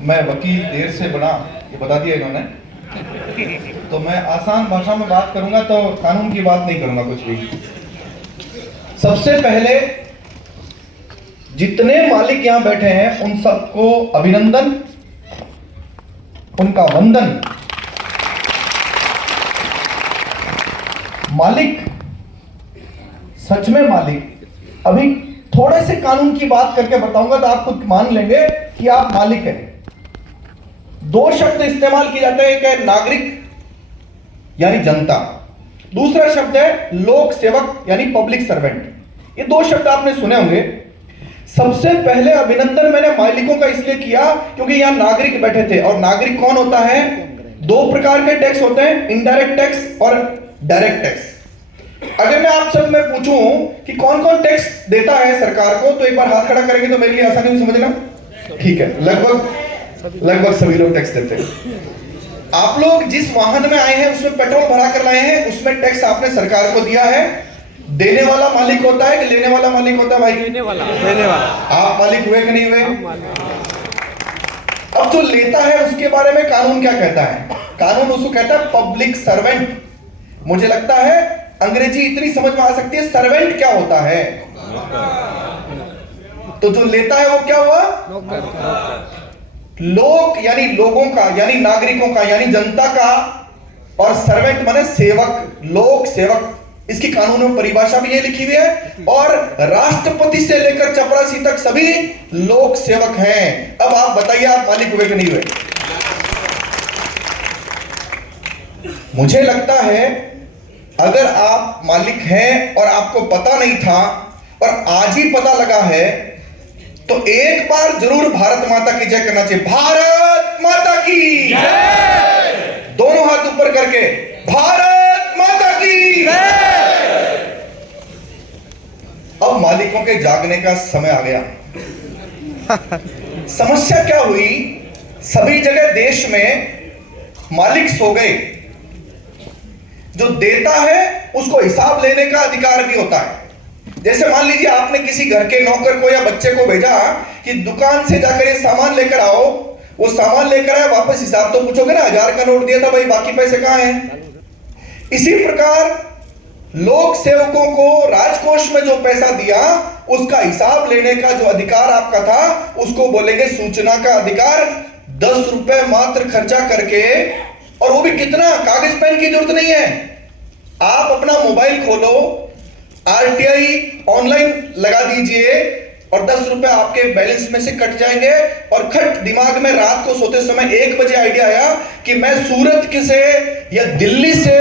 मैं वकील देर से बना, ये बता दिया इन्होंने। तो मैं आसान भाषा में बात करूंगा, तो कानून की बात नहीं करूंगा कुछ भी। सबसे पहले जितने मालिक यहां बैठे हैं उन सबको अभिनंदन, उनका वंदन। मालिक, सच में मालिक। अभी थोड़े से कानून की बात करके बताऊंगा तो आप खुद मान लेंगे कि आप मालिक हैं। दो शब्द इस्तेमाल किए जाते हैं, एक है नागरिक यानी जनता, दूसरा शब्द है लोक सेवक यानी पब्लिक सर्वेंट। ये दो शब्द आपने सुने होंगे। सबसे पहले अभिनंदन मैंने मालिकों का इसलिए किया क्योंकि यहां नागरिक बैठे थे। और नागरिक कौन होता है? दो प्रकार के टैक्स होते हैं, इनडायरेक्ट टैक्स और डायरेक्ट टैक्स। अगर मैं आप सब में पूछूं कि कौन कौन टैक्स देता है सरकार को, तो एक बार हाथ खड़ा करेंगे तो मेरे लिए आसानी से समझना। ठीक है, लगभग सभी लोग टैक्स देते हैं। आप लोग जिस वाहन में आए हैं उसमें पेट्रोल भरा कर लाए हैं, उसमें टैक्स आपने सरकार को दिया है। देने वाला मालिक होता है कि लेने वाला मालिक होता है भाई? देने वाला। आप मालिक हुए कि नहीं हुए? अब जो लेता है उसके बारे में कानून क्या कहता है? कानून उसको कहता है पब्लिक सर्वेंट। मुझे लगता है अंग्रेजी इतनी समझ में आ सकती है, सर्वेंट क्या होता है? तो जो लेता है वो क्या हुआ? लोक यानी लोगों का, यानी नागरिकों का, यानी जनता का। और सर्वेंट माने सेवक, लोक सेवक। इसकी कानून में परिभाषा भी ये लिखी हुई है। और राष्ट्रपति से लेकर चपरासी तक सभी लोक सेवक हैं। अब आप बताइए, आप मालिक हुए कि नहीं हुए? मुझे लगता है अगर आप मालिक हैं और आपको पता नहीं था और आज ही पता लगा है, तो एक बार जरूर भारत माता की जय करना चाहिए। भारत माता की जय! दोनों हाथ ऊपर करके भारत माता की जय! अब मालिकों के जागने का समय आ गया। समस्या क्या हुई? सभी जगह देश में मालिक सो गए। जो देता है उसको हिसाब लेने का अधिकार भी होता है। जैसे मान लीजिए आपने किसी घर के नौकर को या बच्चे को भेजा कि दुकान से जाकर ये सामान लेकर आओ। वो सामान लेकर आया, वापस हिसाब तो पूछोगे ना, 1000 का नोट दिया था भाई, बाकी पैसे कहां हैं? इसी प्रकार लोक सेवकों को राजकोष में जो पैसा दिया उसका हिसाब लेने का जो अधिकार आपका था उसको बोलेंगे सूचना का अधिकार। 10 रुपए मात्र खर्चा करके, और वो भी कितना, कागज पेन की जरूरत नहीं है। आप अपना मोबाइल खोलो, आरटीआई ऑनलाइन लगा दीजिए और 10 रुपए आपके बैलेंस में से कट जाएंगे। और खट दिमाग में रात को सोते समय 1 बजे आइडिया आया कि मैं सूरत से या दिल्ली से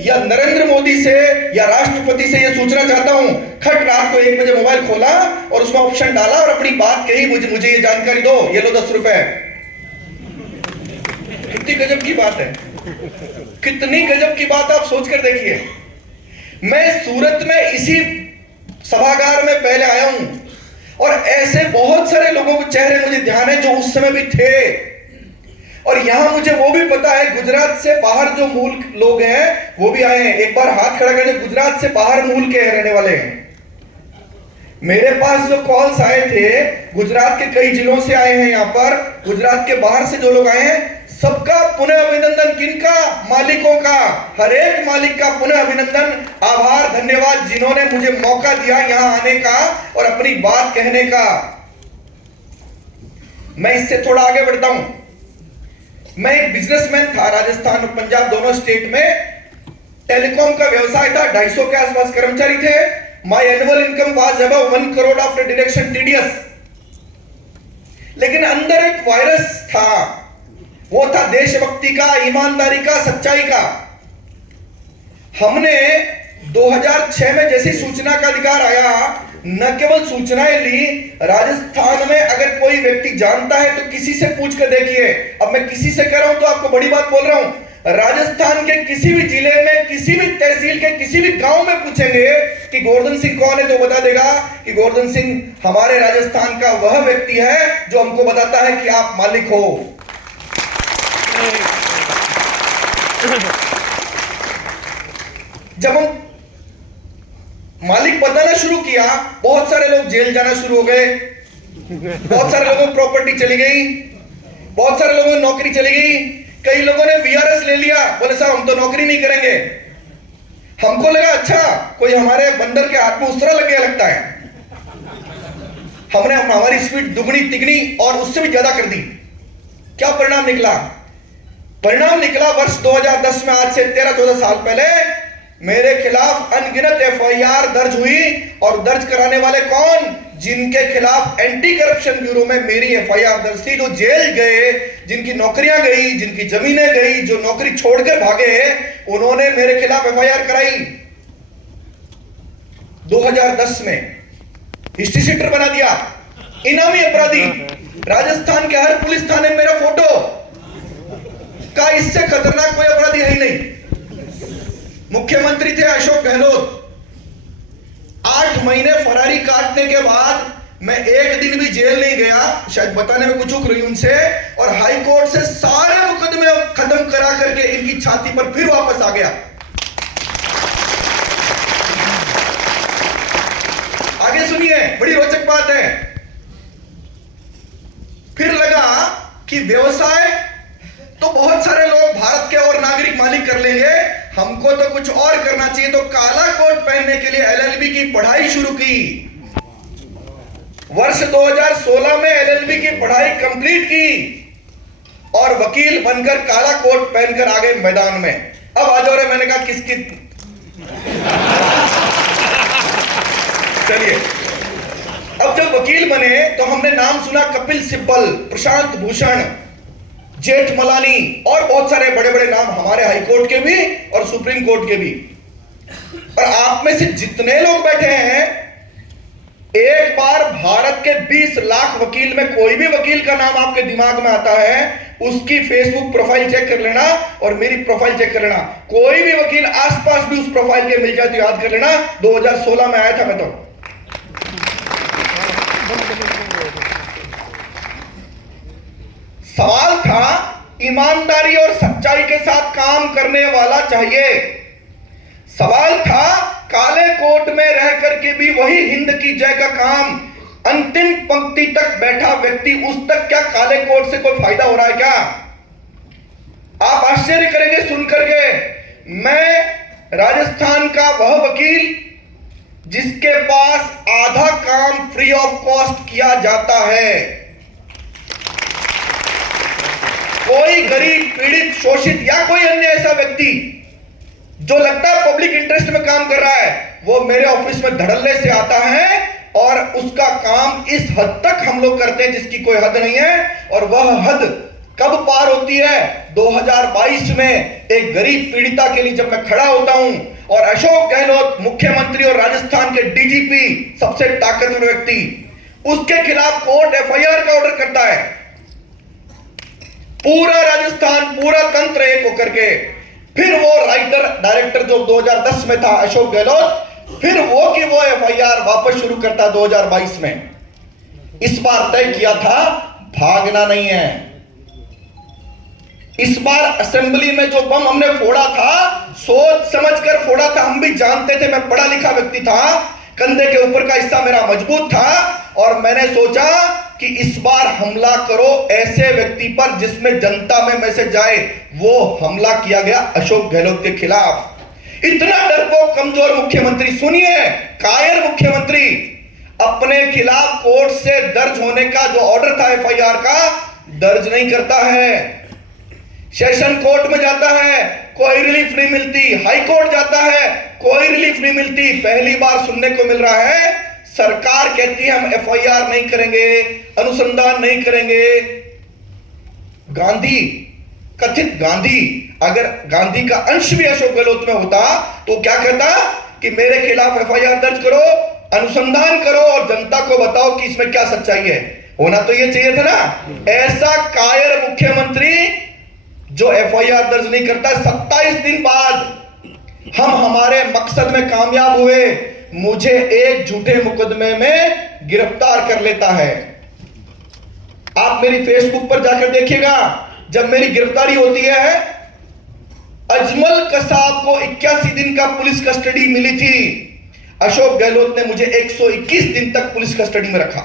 या नरेंद्र मोदी से या राष्ट्रपति से यह सूचना चाहता हूं। खट रात को 1 बजे मोबाइल खोला और उसमें ऑप्शन डाला और अपनी बात कही, मुझे ये जानकारी दो, ये लो 10 रुपए। कितनी गजब की बात है, कितनी गजब की बात, आप सोचकर देखिए। मैं सूरत में इसी सभागार में पहले आया हूं और ऐसे बहुत सारे लोगों के चेहरे मुझे ध्यान है जो उस समय भी थे। और यहां मुझे वो भी पता है गुजरात से बाहर जो मूल लोग हैं वो भी आए हैं। एक बार हाथ खड़ा कर, गुजरात से बाहर मूल के रहने वाले हैं। मेरे पास जो कॉल्स आए थे, गुजरात के कई जिलों से आए हैं। यहां पर गुजरात के बाहर से जो लोग आए हैं सबका पुनः अभिनंदन। किनका? मालिकों का। हर एक मालिक का पुनः अभिनंदन, आभार, धन्यवाद, जिन्होंने मुझे मौका दिया यहां आने का और अपनी बात कहने का। मैं इससे थोड़ा आगे बढ़ता हूं। मैं एक बिजनेसमैन था, राजस्थान और पंजाब दोनों स्टेट में टेलीकॉम का व्यवसाय था। 250 के आसपास कर्मचारी थे। My annual income was above 1 crore after deduction TDS. लेकिन अंदर एक वायरस था, वो था देशभक्ति का, ईमानदारी का, सच्चाई का। हमने 2006 में जैसी सूचना का अधिकार आया, न केवल सूचनाएं ली, राजस्थान में अगर कोई व्यक्ति जानता है तो किसी से पूछ कर देखिए। अब मैं किसी से कह रहा हूं तो आपको बड़ी बात बोल रहा हूं। राजस्थान के किसी भी जिले में, किसी भी तहसील के किसी भी गांव में पूछेंगे कि गोवर्धन सिंह कौन है, तो बता देगा कि गोवर्धन सिंह हमारे राजस्थान का वह व्यक्ति है जो हमको बताता है कि आप मालिक हो। जब हम मालिक बताना शुरू किया, बहुत सारे लोग जेल जाना शुरू हो गए, बहुत सारे लोगों की प्रॉपर्टी चली गई, बहुत सारे लोगों की नौकरी चली गई, कई लोगों ने वीआरएस ले लिया, बोले साहब हम तो नौकरी नहीं करेंगे। हमको लगा अच्छा कोई हमारे बंदर के हाथ में उस तरह लग गया लगता है, हमने हमारी स्पीड दुगनी तिगनी और उससे भी ज्यादा कर दी। क्या परिणाम निकला? परिणाम निकला वर्ष 2010 में, आज से 13-14 साल पहले मेरे खिलाफ अनगिनत एफआईआर दर्ज हुई। और दर्ज कराने वाले कौन? जिनके खिलाफ एंटी करप्शन ब्यूरो में मेरी एफआईआर दर्ज थी, जो जेल गए, जिनकी नौकरियां गई, जिनकी जमीनें गई, जो नौकरी छोड़कर भागे, उन्होंने मेरे खिलाफ एफआईआर कराई। 2010 में हिस्ट्री शीटर बना दिया, इनामी अपराधी। राजस्थान के हर पुलिस थाने में मेरा फोटो का, इससे खतरनाक कोई अपराधी है ही नहीं। मुख्यमंत्री थे अशोक गहलोत, 8 महीने फरारी काटने के बाद मैं एक दिन भी जेल नहीं गया, शायद बताने में कुछ चूक रही उनसे, और हाई कोर्ट से सारे मुकदमे खत्म करा करके इनकी छाती पर फिर वापस आ गया। आगे सुनिए, बड़ी रोचक बात है। फिर लगा कि व्यवसाय तो बहुत सारे लोग भारत के और नागरिक मालिक कर लेंगे, हमको तो कुछ और करना चाहिए। तो काला कोट पहनने के लिए एलएलबी की पढ़ाई शुरू की। वर्ष 2016 में एलएलबी की पढ़ाई कंप्लीट की और वकील बनकर काला कोट पहनकर आ गए मैदान में। अब आ जाओ रे, मैंने कहा किसकी। चलिए, अब जब वकील बने तो हमने नाम सुना कपिल सिब्बल, प्रशांत भूषण, जेठमलानी और बहुत सारे बड़े बड़े नाम हमारे हाई कोर्ट के भी और सुप्रीम कोर्ट के भी। और आप में से जितने लोग बैठे हैं, एक बार भारत के 20 लाख वकील में कोई भी वकील का नाम आपके दिमाग में आता है, उसकी फेसबुक प्रोफाइल चेक कर लेना और मेरी प्रोफाइल चेक कर लेना। कोई भी वकील आसपास भी उस प्रोफाइल के मिल जाए तो याद कर लेना, 2016 में आया था मैं। तो सवाल था, ईमानदारी और सच्चाई के साथ काम करने वाला चाहिए। सवाल था, काले कोट में रह करके भी वही हिंद की जय का काम, अंतिम पंक्ति तक बैठा व्यक्ति, उस तक क्या काले कोट से कोई फायदा हो रहा है क्या? आप आश्चर्य करेंगे सुन करके, मैं राजस्थान का वह वकील जिसके पास आधा काम फ्री ऑफ कॉस्ट किया जाता है। कोई गरीब, पीड़ित, शोषित या कोई अन्य ऐसा व्यक्ति जो लगता है पब्लिक इंटरेस्ट में काम कर रहा है, वो मेरे ऑफिस में धड़ल्ले से आता है और उसका काम इस हद तक हम लोग करते हैं जिसकी कोई हद नहीं है। और वह हद कब पार होती है? 2022 में एक गरीब पीड़िता के लिए जब मैं खड़ा होता हूं और अशोक गहलोत मुख्यमंत्री और राजस्थान के डीजीपी, सबसे ताकतवर व्यक्ति, उसके खिलाफ कोर्ट एफआईआर का ऑर्डर करता है। पूरा राजस्थान, पूरा तंत्र एक होकर के, फिर वो राइटर डायरेक्टर जो 2010 में था अशोक गहलोत, फिर वो कि वो एफआईआर वापस शुरू करता 2022 में। इस बार तय किया था भागना नहीं है। इस बार असेंबली में जो बम हमने फोड़ा था, सोच समझकर फोड़ा था। हम भी जानते थे, मैं पढ़ा लिखा व्यक्ति था, कंधे के ऊपर का हिस्सा मेरा मजबूत था, और मैंने सोचा कि इस बार हमला करो ऐसे व्यक्ति पर जिसमें जनता में मैसेज जाए। वो हमला किया गया अशोक गहलोत के खिलाफ। इतना डरपोक कमजोर मुख्यमंत्री, सुनिए, कायर मुख्यमंत्री अपने खिलाफ कोर्ट से दर्ज होने का जो ऑर्डर था एफआईआर का, दर्ज नहीं करता है। सेशन कोर्ट में जाता है, कोई रिलीफ नहीं मिलती। हाई कोर्ट जाता है, कोई रिलीफ नहीं मिलती। पहली बार सुनने को मिल रहा है, सरकार कहती है हम एफआईआर नहीं करेंगे, अनुसंधान नहीं करेंगे। गांधी, कथित गांधी, अगर गांधी का अंश भी अशोक गहलोत में होता तो क्या कहता कि मेरे खिलाफ एफआईआर दर्ज करो, अनुसंधान करो और जनता को बताओ कि इसमें क्या सच्चाई है। होना तो ये चाहिए था ना। ऐसा कायर मुख्यमंत्री जो एफआईआर दर्ज नहीं करता। 27 दिन बाद हम हमारे मकसद में कामयाब हुए, मुझे एक झूठे मुकदमे में गिरफ्तार कर लेता है। आप मेरी फेसबुक पर जाकर देखिएगा, जब मेरी गिरफ्तारी होती है, अजमल कसाब को 81 दिन का पुलिस कस्टडी मिली थी। अशोक गहलोत ने मुझे 121 दिन तक पुलिस कस्टडी में रखा।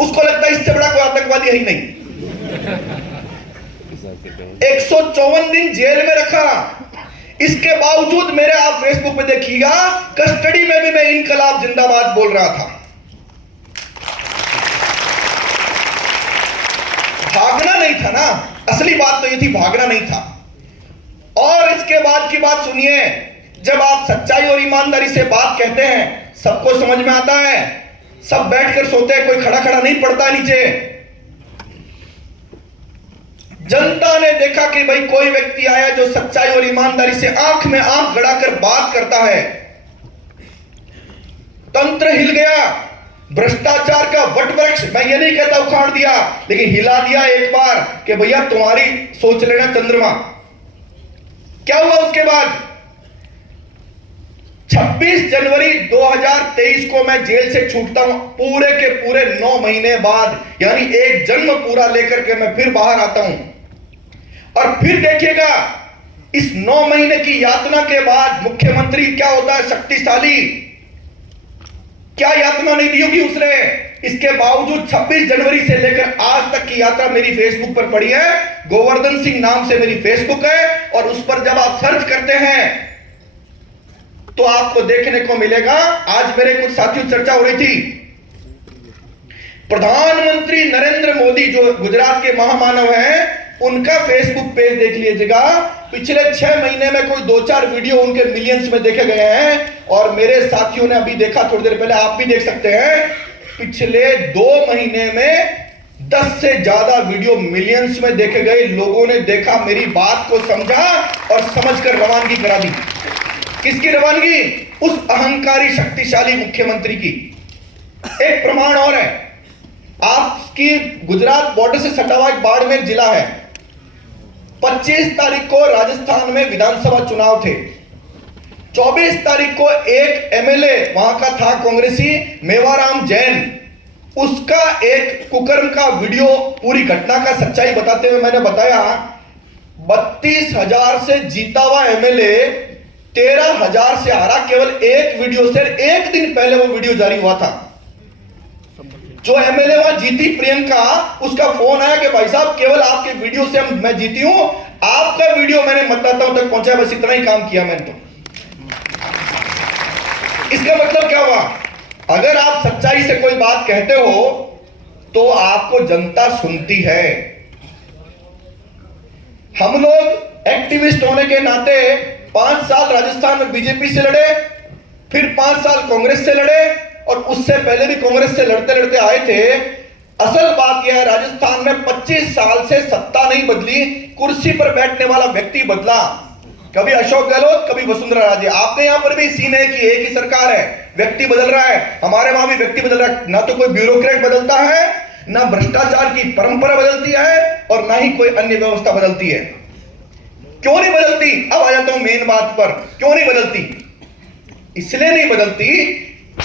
उसको लगता है इससे बड़ा कोई आतंकवादी है ही नहीं। 154 दिन जेल में रखा। इसके बावजूद मेरे आप फेसबुक पे देखिएगा, कस्टडी में भी मैं इनकलाब जिंदाबाद बोल रहा था। भागना नहीं था ना, असली बात तो ये थी, भागना नहीं था। और इसके बाद की बात सुनिए, जब आप सच्चाई और ईमानदारी से बात कहते हैं, सबको समझ में आता है, सब बैठकर सोते हैं, कोई खड़ा खड़ा नहीं पड़ता नीचे। जनता ने देखा कि भाई कोई व्यक्ति आया जो सच्चाई और ईमानदारी से आंख में आंख गड़ाकर बात करता है। तंत्र हिल गया, भ्रष्टाचार का वटवृक्ष, मैं ये नहीं कहता उखाड़ दिया, लेकिन हिला दिया एक बार कि भैया तुम्हारी सोच लेना चंद्रमा। क्या हुआ उसके बाद? 26 जनवरी 2023 को मैं जेल से छूटता हूं, पूरे के पूरे 9 महीने बाद, यानी एक जन्म पूरा लेकर के मैं फिर बाहर आता हूं। और फिर देखिएगा, इस 9 महीने की यातना के बाद मुख्यमंत्री क्या होता है, शक्तिशाली, क्या यातना नहीं दी होगी उसने। इसके बावजूद 26 जनवरी से लेकर आज तक की यात्रा मेरी फेसबुक पर पड़ी है। गोवर्धन सिंह नाम से मेरी फेसबुक है, और उस पर जब आप सर्च करते हैं तो आपको देखने को मिलेगा, आज मेरे कुछ साथियों चर्चा हो रही थी, प्रधानमंत्री नरेंद्र मोदी जो गुजरात के महामानव हैं, उनका फेसबुक पेज देख लीजिएगा। पिछले 6 महीने में कोई 2-4 वीडियो उनके मिलियंस में देखे गए हैं, और मेरे साथियों ने अभी देखा थोड़ी देर पहले, आप भी देख सकते हैं, पिछले 2 महीने में 10 से ज्यादा वीडियो मिलियंस में देखे गए। लोगों ने देखा, मेरी बात को समझा और समझकर रवानगी करा दी। किसकी रवानगी? उस अहंकारी शक्तिशाली मुख्यमंत्री की। एक प्रमाण और है, आपकी गुजरात बॉर्डर से सटा हुआ एक बाड़मेर जिला है। 25 तारीख को राजस्थान में विधानसभा चुनाव थे। 24 तारीख को एक एमएलए वहां का था कांग्रेसी, मेवाराम जैन, उसका एक कुकर्म का वीडियो पूरी घटना का सच्चाई बताते हुए मैंने बताया, 32,000 से जीता हुआ एमएलए 13,000 से हारा, केवल एक वीडियो से। एक दिन पहले वो वीडियो जारी हुआ था। जो एमएलए वहां जीती, प्रियंका, उसका फोन आया कि भाई साहब केवल आपके वीडियो से मैं जीती हूं, आपका वीडियो मैंने मतदाताओं तक पहुंचाया, बस इतना ही काम किया मैंने। तो इसका मतलब क्या हुआ? अगर आप सच्चाई से कोई बात कहते हो तो आपको जनता सुनती है। हम लोग एक्टिविस्ट होने के नाते 5 साल राजस्थान में बीजेपी से लड़े, फिर 5 साल कांग्रेस से लड़े, और उससे पहले भी कांग्रेस से लड़ते लड़ते आए थे। असल बात यह है, राजस्थान में 25 साल से सत्ता नहीं बदली, कुर्सी पर बैठने वाला व्यक्ति बदला। कभी अशोक गहलोत, कभी वसुंधरा राजे। आपने यहां पर भी सीन है कि एक ही सरकार है, व्यक्ति बदल रहा है। हमारे वहां भी व्यक्ति बदल रहा है। ना तो कोई ब्यूरोक्रेट बदलता है, ना भ्रष्टाचार की परंपरा बदलती है, और ना ही कोई अन्य व्यवस्था बदलती है। क्यों नहीं बदलती? अब आ जाता हूं मेन बात पर, क्यों नहीं बदलती? इसलिए नहीं बदलती,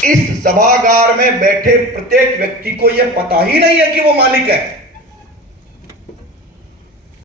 इस सभागार में बैठे प्रत्येक व्यक्ति को यह पता ही नहीं है कि वो मालिक है।